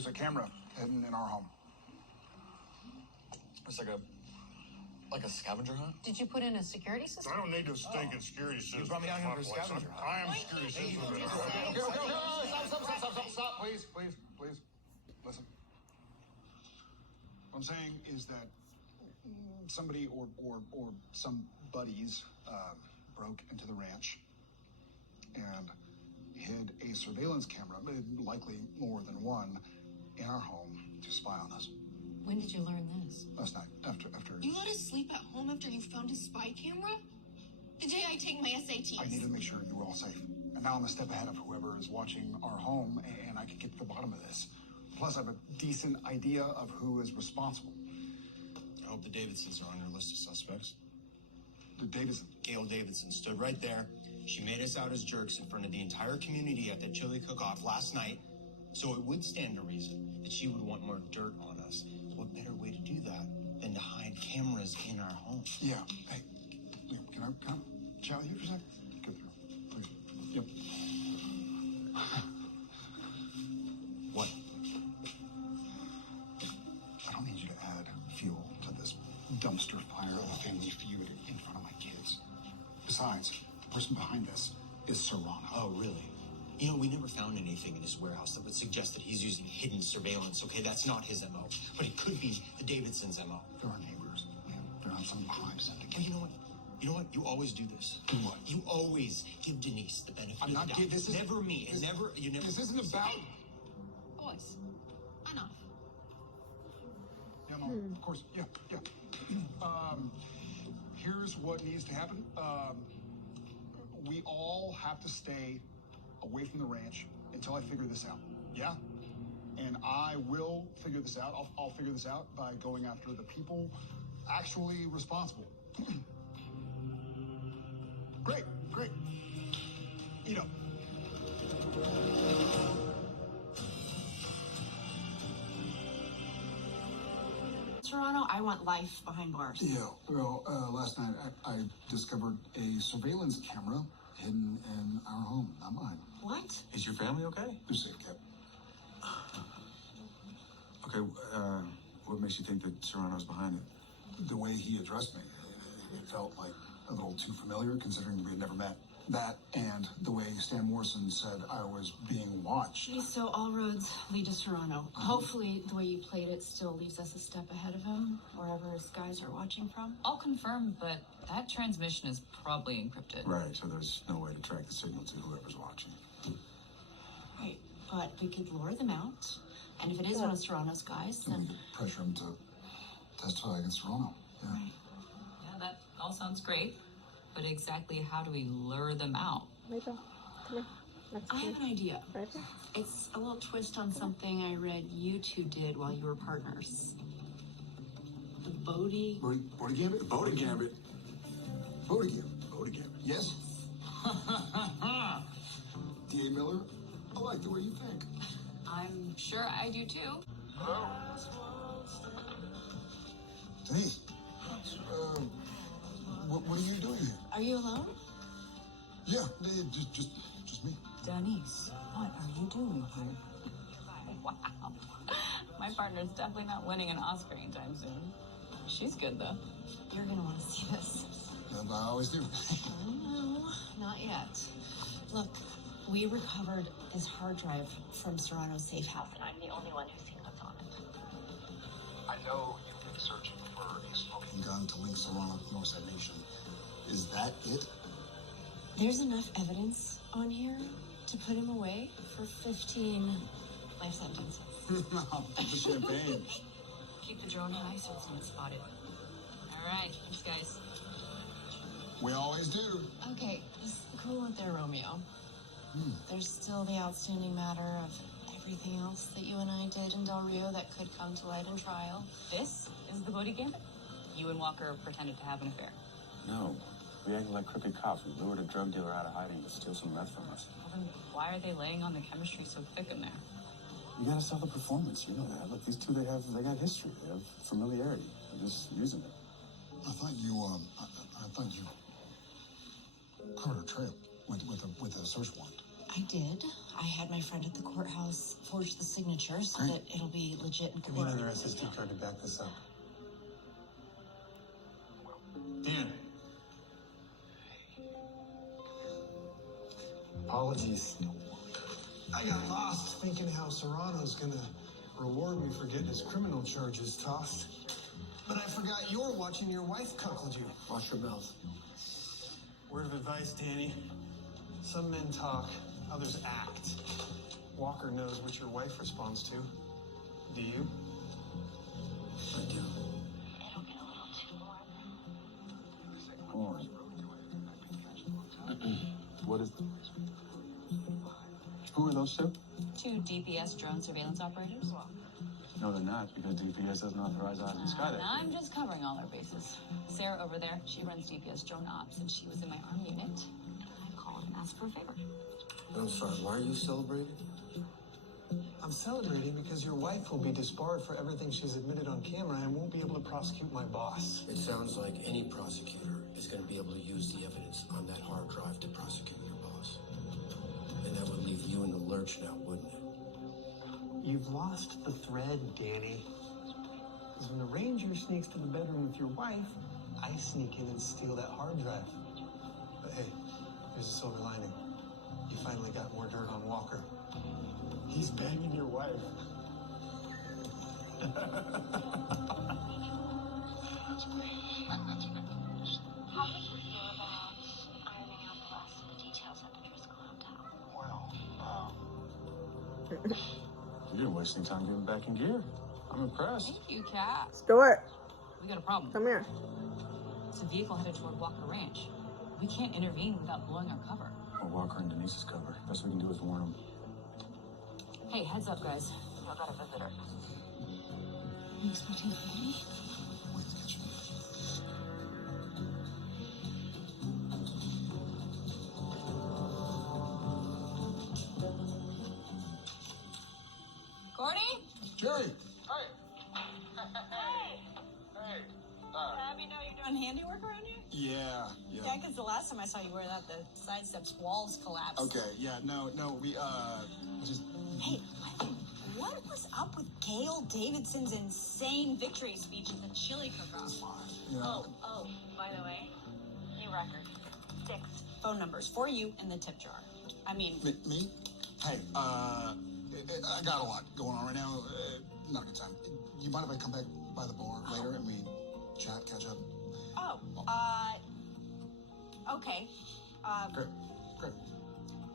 there's a camera hidden in our home. It's like a scavenger hunt? Did you put in a security system? I don't need to stink in security system. You brought me out here for a scavenger hunt. I am security system. Okay, stop, please. Listen. What I'm saying is that somebody or some buddies broke into the ranch and hid a surveillance camera, likely more than one, in our home to spy on us. When did you learn this? Last night, after. You let us sleep at home after you found a spy camera? The day I take my SATs. I needed to make sure you were all safe. And now I'm a step ahead of whoever is watching our home, and I can get to the bottom of this. Plus, I have a decent idea of who is responsible. I hope the Davidsons are on your list of suspects. The Davidson. Gail Davidson stood right there. She made us out as jerks in front of the entire community at that chili cook-off last night. So it would stand to reason that she would want more dirt on us. What better way to do that than to hide cameras in our home? Yeah. Hey, can I chat with you for a second? Go through, please. Yep. What? I don't need you to add fuel to this dumpster fire of a family feud in front of my kids. Besides, the person behind this is Serrano. Oh, really? You know, we never found anything in his warehouse that would suggest that he's using hidden surveillance, okay? That's not his MO. But it could be the Davidsons' MO. They're our neighbors, man. They're on some crime syndicate. Oh, you know what? You always do this. Do what? You always give Denise the benefit I'm of not the doubt. giving this. Never me. This, You never. This isn't about. Boys, enough. Yeah, no, of course. Yeah. Here's what needs to happen. We all have to stay away from the ranch until I figure this out. Yeah? And I will figure this out. I'll figure this out by going after the people actually responsible. Great. Eat up. Serrano, I want life behind bars. Yeah, well, last night I discovered a surveillance camera hidden in our home, not mine. What? Is your family okay? They're safe, Cap. Okay, what makes you think that Serrano's behind it? The way he addressed me, it felt like a little too familiar, considering we had never met. That and the way Stan Morrison said I was being watched. Okay, so all roads lead to Serrano. Hopefully the way you played it still leaves us a step ahead of him, wherever his guys are watching from. I'll confirm, but that transmission is probably encrypted. Right, so there's no way to track the signal to whoever's watching. Right, but we could lure them out, and if it is one of Serrano's guys, And then... we could pressure him to testify against Serrano. Yeah. Right. Yeah, that all sounds great. But exactly how do we lure them out? Rachel, come here. I have an idea. Rachel? It's a little twist on something I read you two did while you were partners. The Bodie... Bodie Gambit? Bodie Gambit. Bodie Gambit. Yes. D.A. Miller, I like the way you think. I'm sure I do too. Hello? Denise, what are you doing here? Are you alone? Yeah, just me. Denise, what are you doing here? Wow. My partner's definitely not winning an Oscar anytime soon. She's good though. You're gonna want to see this. And I always do. No, not yet. Look, we recovered his hard drive from Serrano's safe house, and I'm the only one who's seen what's on it. I know you've been searching for a smoking gun to link Serrano to Northside Nation. Is that it? There's enough evidence on here to put him away for 15 life sentences. I'll put the champagne. Keep the drone high so it's not spotted. All right, thanks guys. We always do. Okay, just cool it there, Romeo. There's still the outstanding matter of everything else that you and I did in Del Rio that could come to light in trial. This is the Bodie Gambit. You and Walker pretended to have an affair. No. We acted like crooked cops. We lured a drug dealer out of hiding to steal some meth from us. Well, then why are they laying on the chemistry so thick in there? You gotta sell the performance, you know that. Look, these two, they got history. They have familiarity. They're just using it. I thought you covered a trail with a search warrant. I did. I had my friend at the courthouse forge the signature so that it'll be legit in Give me court. another SSD card to back this up. Dan. Apologies. I got lost thinking how Serrano's gonna reward me for getting his criminal charges tossed. But I forgot you were watching your wife cuckold you. Watch your mouth. Word of advice, Danny. Some men talk, others act. Walker knows what your wife responds to. Do you? I do. Corn. What is... Who are those two? Two DPS drone surveillance operators. No, they're not, because DPS doesn't authorize eyes in the sky. I'm just covering all our bases. Sarah over there, she runs DPS drone ops, and she was in my arm unit. I called and asked for a favor. I'm sorry, why are you celebrating? I'm celebrating because your wife will be disbarred for everything she's admitted on camera and won't be able to prosecute my boss. It sounds like any prosecutor is going to be able to use the evidence on that hard drive to prosecute your boss. And that would leave you in the lurch now, wouldn't it? You've lost the thread, Danny. Because when the ranger sneaks to the bedroom with your wife, I sneak in and steal that hard drive. But hey, there's a silver lining. You finally got more dirt on Walker. He's banging your wife. How would you feel about ironing out the last of the details at the Driscoll Hotel? Well, You didn't waste any time getting back in gear. I'm impressed. Thank you, Kat. Stuart, We got a problem. come here. It's a vehicle headed toward Walker Ranch. We can't intervene without blowing our cover. Well, Walker and Denise's cover. Best we can do is warn them. Hey, heads up, guys. I've got a visitor. You expecting me? wait to get you. Gordy? Jerry! Happy to know you're doing handiwork around here? Yeah. Yeah, because the last time I saw you wear that, the side steps walls collapsed. Okay, yeah, no, we, just... Hey, what was up with Gail Davidson's insane victory speech at the chili cook-off? Yeah. Oh, by the way, new record. 6 phone numbers for you in the tip jar. I mean, Me? Hey, I got a lot going on right now. Not a good time. You mind if I come back by the bar later and we chat, catch up? okay. Great.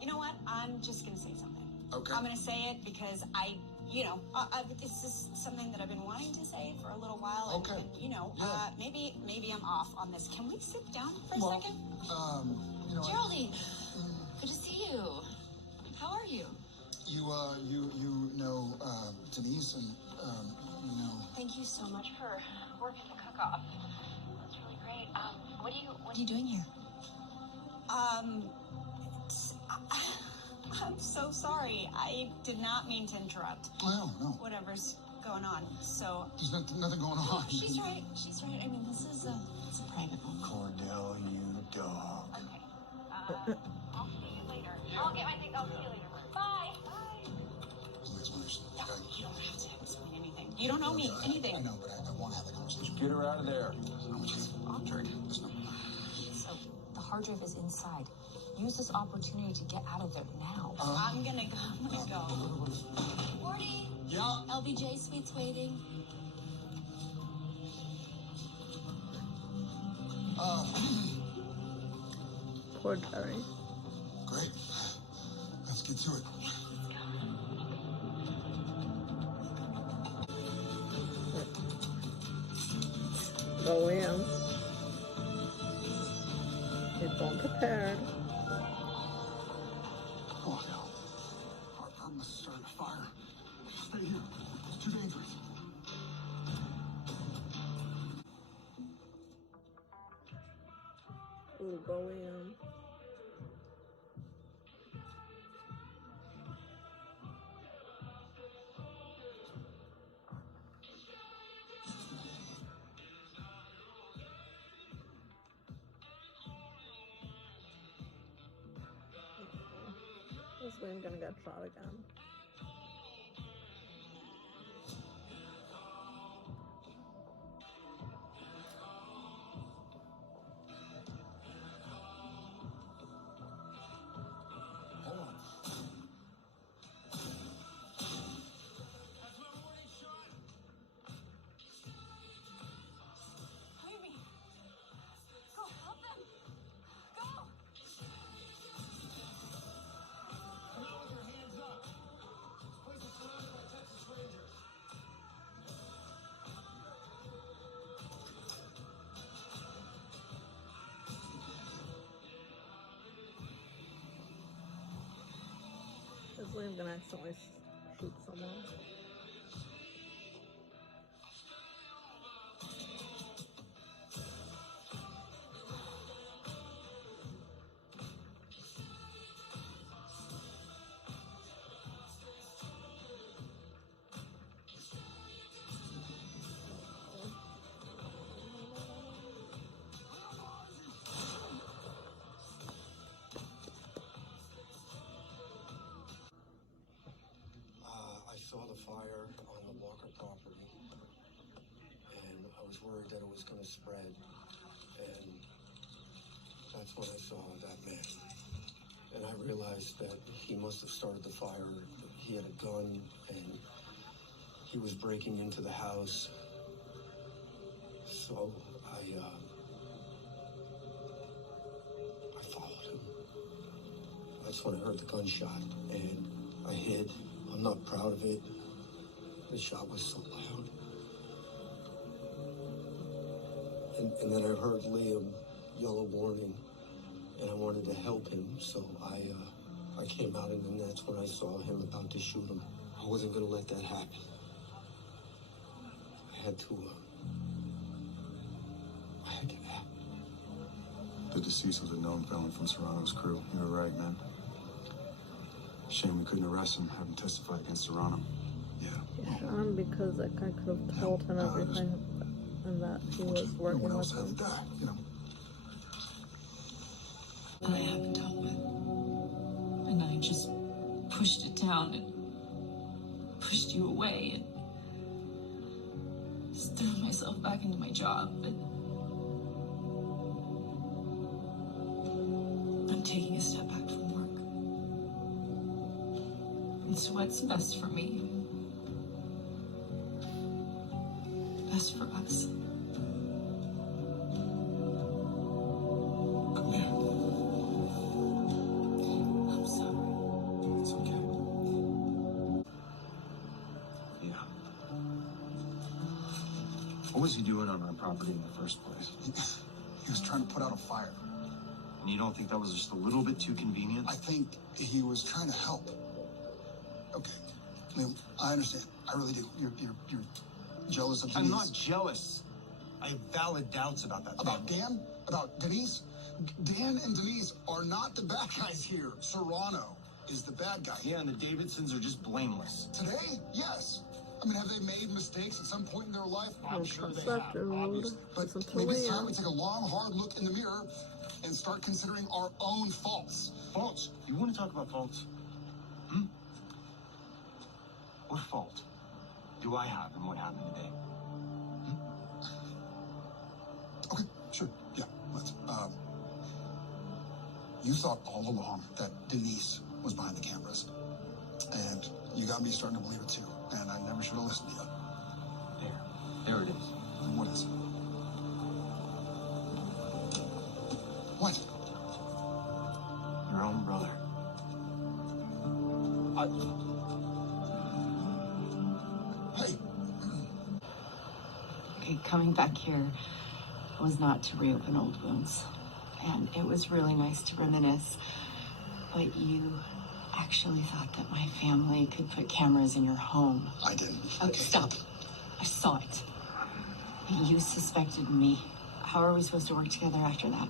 You know what? I'm just gonna say something. Okay. I'm gonna say it because this is something that I've been wanting to say for a little while. And, Okay. and, maybe I'm off on this. Can we sit down for a second? Geraldine, good to see you. How are you? You know, Denise and, Thank you so much for working the cook-off. That's really great. What are you doing here? I'm so sorry. I did not mean to interrupt. No. Whatever's going on. So There's nothing going on. She's right. I mean, it's a private one. Cordell, you dog. Okay. I'll see you later. I'll get my thing. I'll see you later. Bye. There's an explanation. Okay. you don't have to explain anything. You don't owe me anything. I know, but I want to have that conversation. Get her out of there. How much is it? There's no... So the hard drive is inside. Use this opportunity to get out of there now. I'm gonna go. Gordy, Yeah? LBJ Suites waiting. Poor Jerry. Great. Let's get to it. Go in. It's unprepared. Oh, no. Harper must start a fire. Stay here. It's too dangerous. Ooh, go in. Liam gonna get shot again? Hold on. Amy, go help them. Go. Come out with your hands up. This place is surrounded by Texas Rangers. Is Liam gonna accidentally shoot someone? I saw the fire on the Walker property, and I was worried that it was going to spread, and that's when I saw that man. And I realized that he must have started the fire. He had a gun, and he was breaking into the house. So I followed him. That's when I heard the gunshot, and I hid. I'm not proud of it. The shot was so loud. And then I heard Liam yell a warning, and I wanted to help him, so I came out, and then that's when I saw him about to shoot him. I wasn't gonna let that happen. I had to act. The deceased was a known felon from Serrano's crew. You were right, man. Shame we couldn't arrest him, have him testify against Serrano. Yeah. He shot him because that guy could have told him everything and that he was working No one with else had him. died, you know. That I haven't dealt with. And I just pushed it down and pushed you away and just threw myself back into my job. But I'm taking a step back from work. It's what's best for me. Best for us. Come here. I'm sorry. It's okay. Yeah. What was he doing on our property in the first place? He was trying to put out a fire. And you don't think that was just a little bit too convenient? I think he was trying to help. Okay, Liam, I understand. I really do. You're jealous of Denise. I'm not jealous. I have valid doubts about that. About Dan? About Denise? Dan and Denise are not the bad guys here. Serrano is the bad guy. Yeah, and the Davidsons are just blameless. Today? Yes. I mean, have they made mistakes at some point in their life? I'm sure they have, Rude. obviously. But Listen to maybe it's time Liam. we take a long, hard look in the mirror and start considering our own faults. Faults? You want to talk about faults? What fault do I have in what happened today? Okay, sure. Yeah, let's. You thought all along that Denise was behind the cameras. And you got me starting to believe it too. And I never should have listened to you. There it is. And what is it? What? Your own brother. Hey, Okay, coming back here was not to reopen old wounds. And it was really nice to reminisce. But you actually thought that my family could put cameras in your home. I didn't. Okay, stop. I saw it. You suspected me. How are we supposed to work together after that?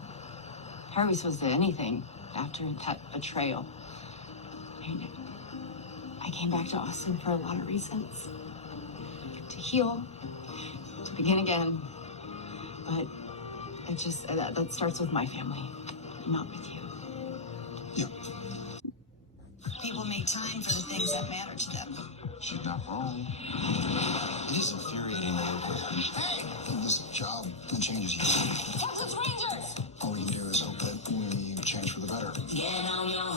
How are we supposed to do anything after that betrayal? I came back to Austin for a lot of reasons. To heal, to begin again. But it just, that starts with my family, not with you. Yeah. people make time for the things that matter to them. She's not wrong. It is infuriating a little bit. Hey! This job, the changes you. Texas Rangers! All we can do is hope that we change for the better. Get on your